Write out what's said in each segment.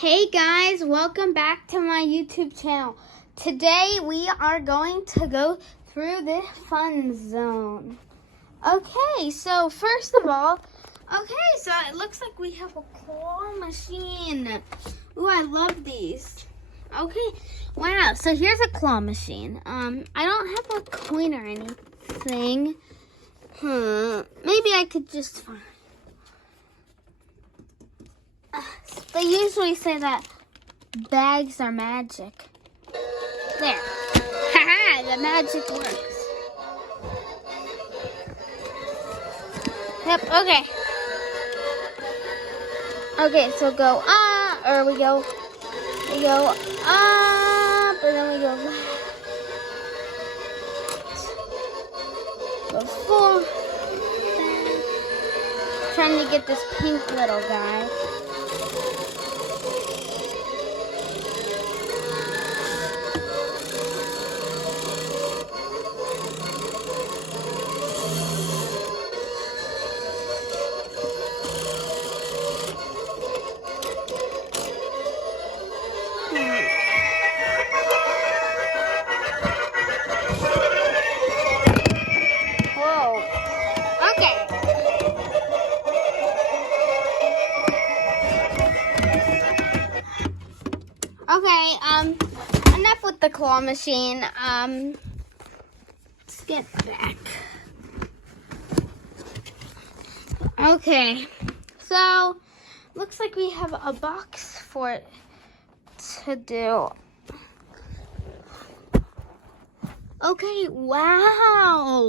Hey guys, welcome back to my YouTube channel. Today we are going to go through the fun zone. Okay, so first of all, so it looks like we have a claw machine. Ooh, I love these. Okay, wow, so here's a claw machine. I don't have a coin or anything. Maybe I could just find. They usually say that bags are magic. There. Haha, the magic works. Yep, okay. Okay, so go up, or we go up, and then we go left. Go forward. Trying to get this pink little guy. Okay, enough with the claw machine. Let's get back. Okay, so looks like we have a box for it to do. Okay, wow.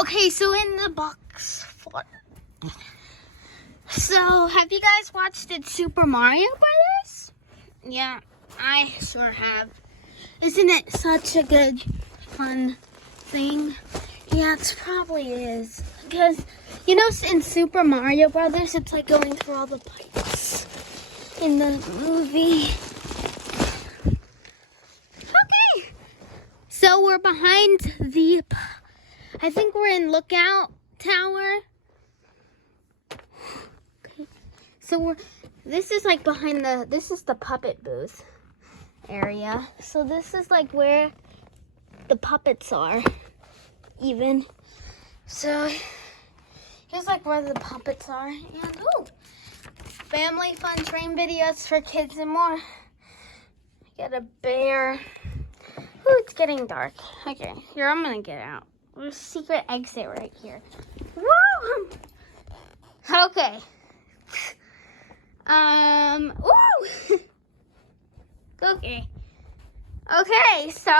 Okay, so in the box for. So, have you guys watched it, Super Mario Brothers? Yeah, I sure have. Isn't it such a good, fun thing? Yeah, it probably is. Because, you know, in Super Mario Brothers, it's like going through all the pipes in the movie. Okay. So, we're behind the, I think we're in Lookout Tower. Okay. So, this is like behind this is the puppet booth area. So this is like where the puppets are, even. So here's like where the puppets are. And family fun train videos for kids and more. Get a bear. Ooh, it's getting dark. Okay, here, I'm gonna get out. There's a secret exit right here. Woo! Okay. Ooh! Okay. Okay, so,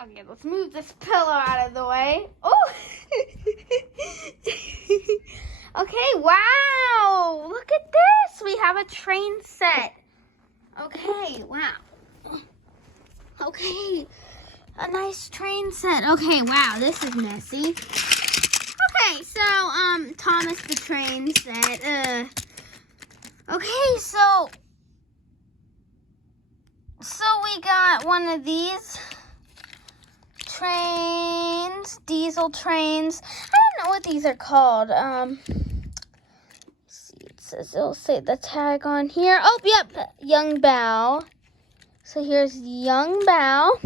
okay, let's move this pillow out of the way. Oh! Okay, wow! Look at this! We have a train set. Okay, wow. Okay, a nice train set. Okay, wow, this is messy. Okay, so, Thomas the Train set, okay, so we got one of these trains, diesel trains. I don't know what these are called. See, it'll say the tag on here. Oh, yep, Young Bao. So here's Young Bao.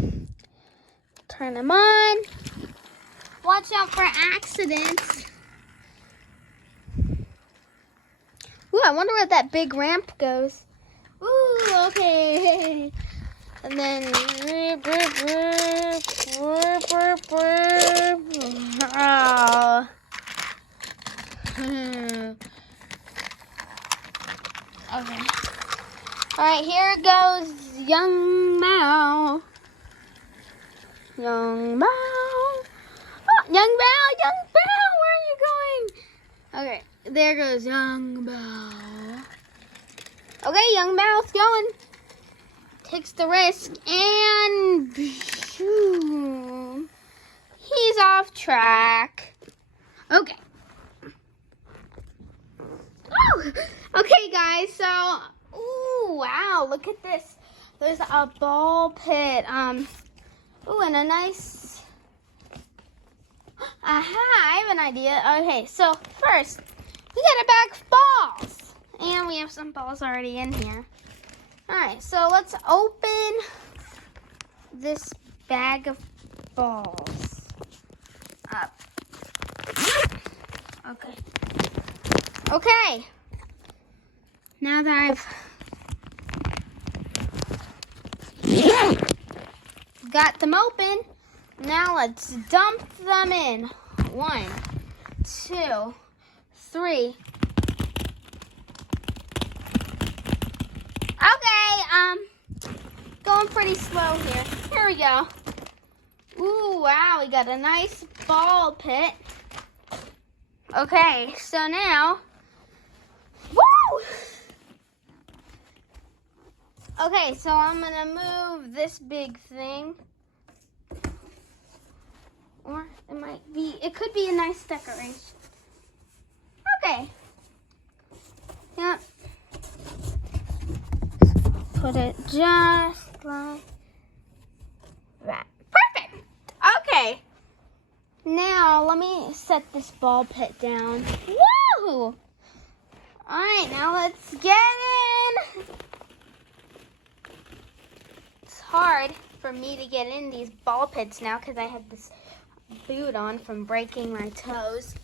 Turn them on. Watch out for accidents. Ooh, I wonder where that big ramp goes. Ooh, okay. And then, oh. Okay. All right, here it goes, Young Bao. Young Bao. Oh, Young Bao, where are you going? Okay, there goes Young Bao. Okay, Young Bao's going. Takes the risk, and he's off track. Okay. Oh, okay, guys. So, ooh, wow, look at this. There's a ball pit. Ooh, and a nice. Aha! I have an idea. Okay, so first We got a bag of balls. And we have some balls already in here. Alright, so let's open this bag of balls up. Okay. Okay. Now that I've got them open, now let's dump them in. 1, 2, 3. Okay, going pretty slow here. Here we go. Ooh, wow, we got a nice ball pit. Okay, so now, woo! Okay, so I'm gonna move this big thing. Or it could be a nice decoration. Okay. Yep. Put it just like that. Perfect. Okay. Now, let me set this ball pit down. Woo! All right, now let's get in. It's hard for me to get in these ball pits now because I have this boot on from breaking my toes.